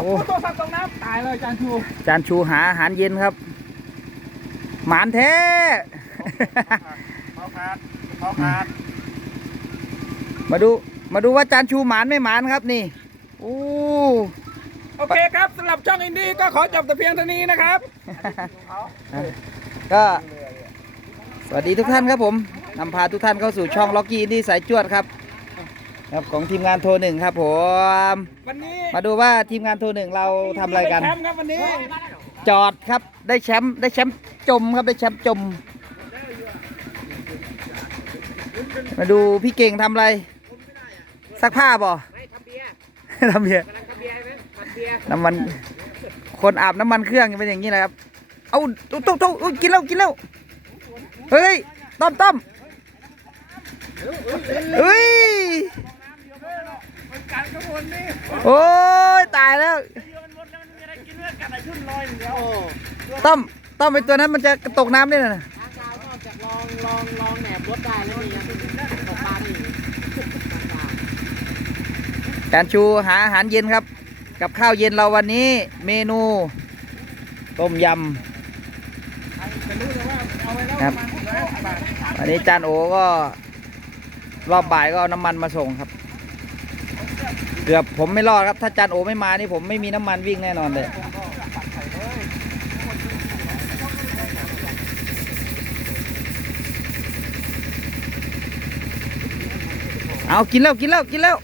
โอ้โทรศัพท์ตรงน้ำตายเลยจานชูจานชูหาอาหารเย็นครับ หมานแท้เขาขาดเขาขาดมาดูมาดูว่าจานชูหมานไม่หมานครับนี่โอ้โอเคครับสำหรับช่องอินดี้ก็ขอจบแต่เพียงเท่านี้นะครับ ก็สวัสดีทุกท่านครับผมนำพาทุกท่านเข้าสู่ช่องล็อกกี้ดีสายจวดครับ ครับของทีมงานโทรหนึ่งครับผมวันนี้มาดูว่าทีมงานโทรหนึ่งเราทำอะไรกันด้แชมป์ครับวันนี้จอดครับได้แชมป์ได้แชมป์จมครับได้แชมป์จม มาดูพี่เก่งทำอะไรซักผ้าบ่ทำเบียร์ทำเบียร์น้ำมันคนอาบน้ำมันเครื่องเป็นอย่างนี้แหละครับ เอาตุ๊กตุ๊กตุ๊กอุ๊ยกินแล้วกินแล้วเฮ้ยต้อมต้อมเฮ้ย โอ้ยตายแล้วต้อมต้อมไปตัวนั้นมันจะตกน้ำได้น่ะทางกาวนอกจากลองลองลองแหนบรถได้แล้วมีอย่างอื่นตกปลาได้การชูหาอาหารเย็นครับ กับข้าวเย็นเราวันนี้เมนู ต้มยำครับวันนี้จานโอก็รอบบ่ายก็เอาน้ำมันมาส่งครับ เกือบผมไม่รอดครับ ถ้าจานโอไม่มานี่ผมไม่มีน้ำมันวิ่งแน่นอนเลยเอากินแล้วกินแล้วกินแล้ว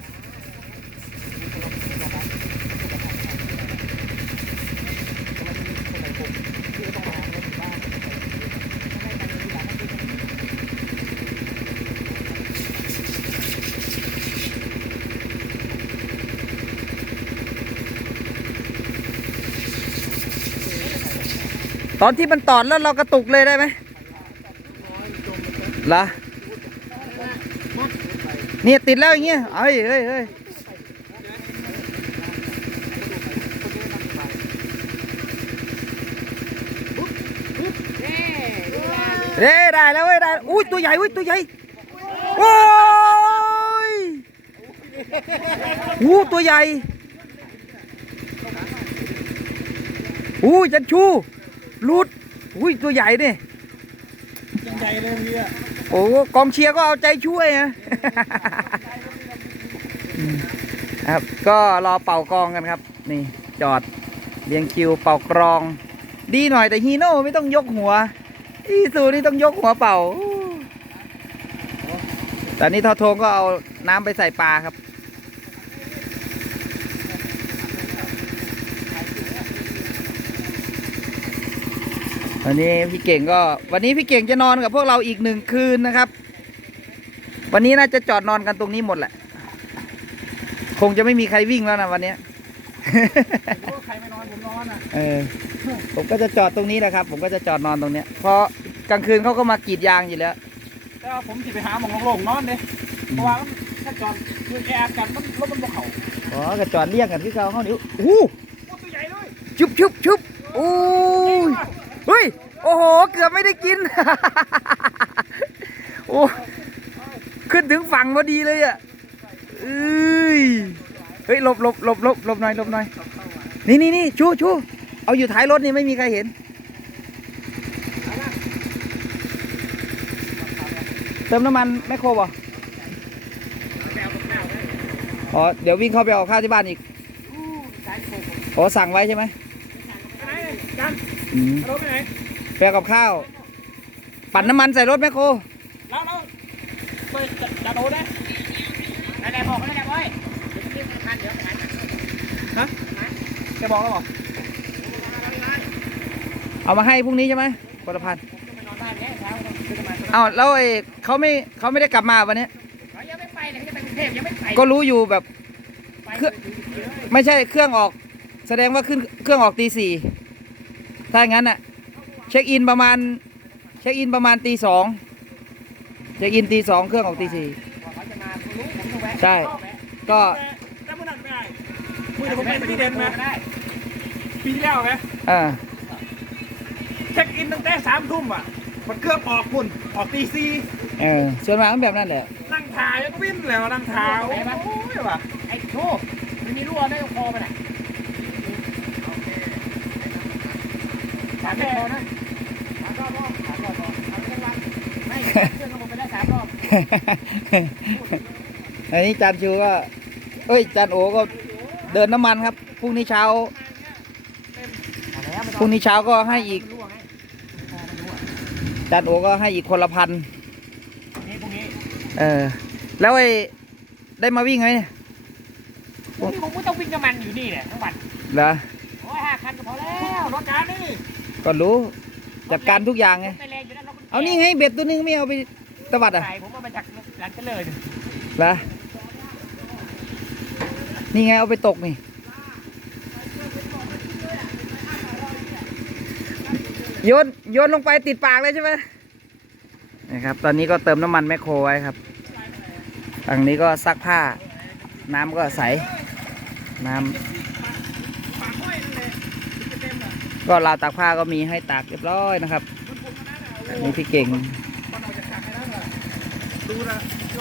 อนที่มันตอดแล้วเรากระตุกเลยได้ไหมเหรอเนี่ยติดแล้วอย่างเงี้ยเฮ้ยเฮ้ยเฮ้ยเด้ได้แล้วเว้ยได้อุ้ยตัวใหญ่อุ้ยตัวใหญ่โอ้ยอู้ตัวใหญ่อู้จันชู รูดอุ้ยตัวใหญ่เนี่ยใหญ่เลยพี่อะโอ้กองเชียร์ก็เอาใจช่วยนะอืมครับ ก็รอเป่ากองกันครับ นี่จอดเรียงคิวเป่ากรอง ดีหน่อยแต่ฮีโน่ไม่ต้องยกหัวอีสูนี่ต้องยกหัวเป่าตอนนี้ทอทงก็เอาน้ำไปใส่ปลาครับ วันนี้พี่เก่งก็ วันนี้พี่เก่งจะนอนกับพวกเราอีกหนึ่งคืนนะครับ วันนี้น่าจะจอดนอนกันตรงนี้หมดแหละ คงจะไม่มีใครวิ่งแล้วนะวันเนี้ยรู้ว่าใครไม่นอนผมนอนอะเออผมก็จะจอดตรงนี้แหละครับ ผมก็จะจอดนอนตรงเนี้ย เพราะกลางคืนเขาก็มากรีดยางอยู่แล้วแต่ว่าผมสิไปหาหมองโล่งๆนอนเลยเพราะว่าถ้าจอดคือแอร์กันมันรถมันบกเขาอ๋อก็จอดเรียกกันที่เขาเขานิ้วอู้โอ้ตัวใหญ่ด้วยชุบชุบชุบอู้้ย โอ้โห เกือบไม่ได้กิน โอ้ ขึ้นถึงฝั่งพอดีเลยอะเอ้ย เฮ้ยหลบหลบหลบหลบหลบหน่อยหลบหน่อย นี่นี่นี่ชูชูเอาอยู่ท้ายรถนี่ไม่มีใครเห็น เติมน้ำมันแมคโครบ่อ๋อ เดี๋ยววิ่งเข้าไปเอาข้าวที่บ้านอีก อ๋อ สั่งไว้ใช่ไหมไอืมรถไปไหนไปเอากับข้าว ปั่นน้ำมันใส่รถแมคโครแล้วแล้วไปจัดโอ้ได้แล้วแต่บอกแล้วแต่บอยเดี๋ยวจะรีบทันเดี๋ยวทันฮะแกบอกแล้วบอกเอามาให้พรุ่งนี้ใช่ไหมปรพันธ์ไปนอนบ้านเนี่ยเช้าต้องขึ้นมาเอาแล้วไอ้เขาไม่เขาไม่ได้กลับมาวันนี้เขายังไม่ไปเลยเขาจะไปกรุงเทพยังไม่ไปก็รู้อยู่แบบไปเครื่องไม่ใช่เครื่องออก แสดงว่าขึ้นเครื่องออกตีสี่ ถ้าอย่างนั้นน่ะเช็คอินประมาณ เช็คอินประมาณตีสองเช็คอินตีสองเครื่องออกตีสี่เขาจะมารู้ผมต้องแวะใช่ ก็แต่เมื่อนั้นไม่ได้เมื่อผมไปที่เด่นมาได้ปีที่แล้วไหมอ่าเช็คอินตั้งแต่สามทุ่มอะมันเกือบออกพุ่นออกตีสี่เออส่วนมากมันแบบนั้นแหละนั่งถ่ายยังวิ่นแล้วนั่งถ่ายโอ้ยว่ะไอ้โชคมันมีรั่วได้คอมันอะม สามแม่นะสามรอบพ่อสามรอบพ่อทำทั้งวันไม่เครื่องผมไปได้สามรอบอันนี้จานชูก็ เอ้ยจานโอก็เดินน้ำมันครับพรุ่งนี้เช้าพรุ่งนี้เช้าก็ให้อีกจานโอก็ให้อีกคนละพันนี่พรุ่งนี้เออ แล้วไอ้ได้มาวิ่งไหมเนี่ยพรุ่งนี้ผมก็ต้องวิ่งกับมันอยู่นี่แหละทั้งวันเหรอโอ้ยห้าคันก็พอแล้วรถการนี่ ก็รู้จัดการทุกอย่างไงไม่แรงอยู่แล้วรถเอานี่ไงเบ็ดตัวนึงไม่เอาไปตวัดอะใส่ผมเอามาจากหลังเฉลยเหรอนี่ไงเอาไปตกนี่ โยนโยนลงไปติดปากเลยใช่ไหมนะครับ ตอนนี้ก็เติมน้ำมันแมคโครไว้ครับฝั่งนี้ก็ซักผ้า น้ำก็ใส น้ำ ก็ราวตากผ้าก็มีให้ตากเรียบร้อยนะครับอันนี่พี่เก่ง ดูนะโย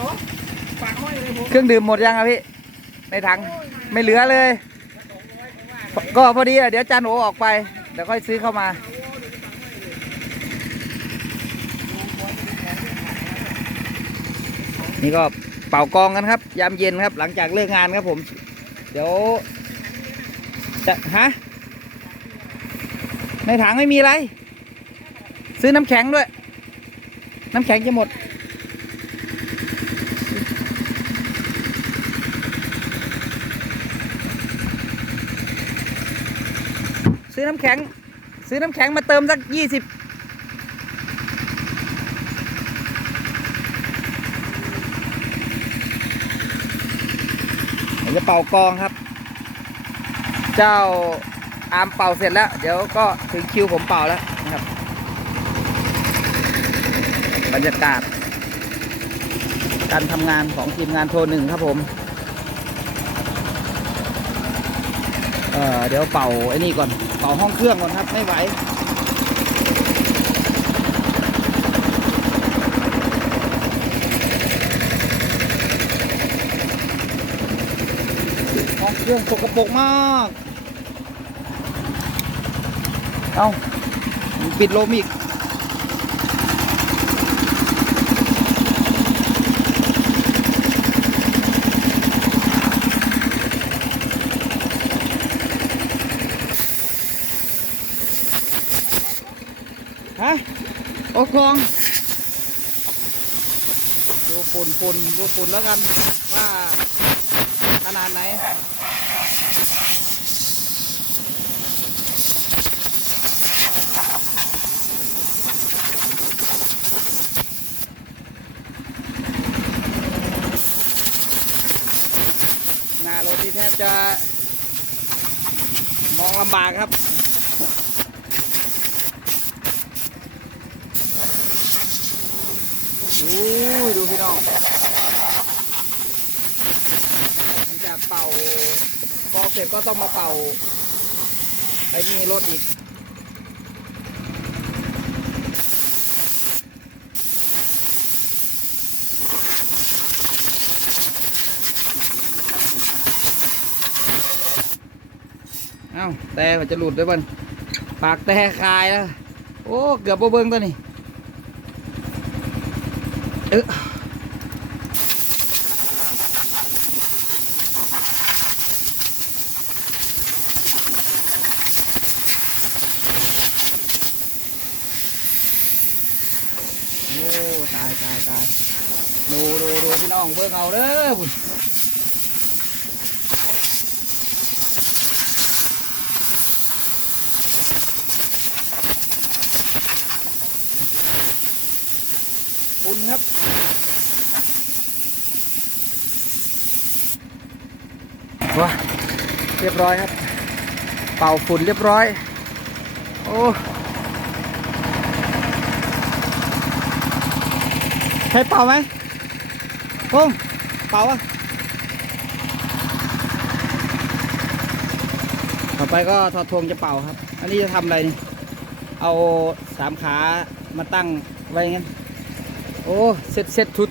ปากห้อยเลยผมเครื่องดื่มหมดยังอะพี่ ในถังไม่เหลือเลย ก็พอดีอะเดี๋ยวจานโอออกไปเดี๋ยวค่อยซื้อเข้ามานี่ก็เป่ากองกันครับ ยามเย็นครับ หลังจากเลิกงานครับผม เดี๋ยวจะฮะ ในถังไม่มีอะไร ซื้อน้ำแข็งด้วย น้ำแข็งจะหมด ซื้อน้ำแข็ง ซื้อน้ำแข็งมาเติมสักยี่สิบเดี๋ยวจะเป่ากองครับ เจ้า อาร์มเป่าเสร็จแล้ว เดี๋ยวก็ถึงคิวผมเป่าแล้วนะครับ บรรยากาศ การทำงานของทีมงานโทรหนึ่งครับผมเออเดี๋ยวเป่าไอ้นี่ก่อน เป่าห้องเครื่องก่อนครับไม่ไหวห้องเครื่องสกปรกมาก เอาปิดลมอีกฮะโอ้กองดูฝุ่นฝุ่นดูฝุ่นแล้วกันว่าขนาดไหน หน้ารถ ทีแทบจะมองลำบากครับ ดูดูพี่น้องหลังจากเป่าพอเสร็จก็ต้องมาเป่าไอ้นี่รถอีก เอ้าแต่จะหลุดได้วยมันปากแต่คายแล้ว โอ้ เกือบโบเบิงตัวนี้เออโอ้ ตายตายตายดูดูดูพี่น้องเบิ่งเอาเด้อ นคุณครับ ว้าเรียบร้อยครับ เป่าฝุ่นเรียบร้อย โอ้ใช้เป่าไหมพงเป่าอะต่อไปก็ทอดทวงจะเป่าครับ อันนี้จะทำอะไรนี่เอาสามขามาตั้งไว้งั้น โอ้เซ็ตเซ็ตทุ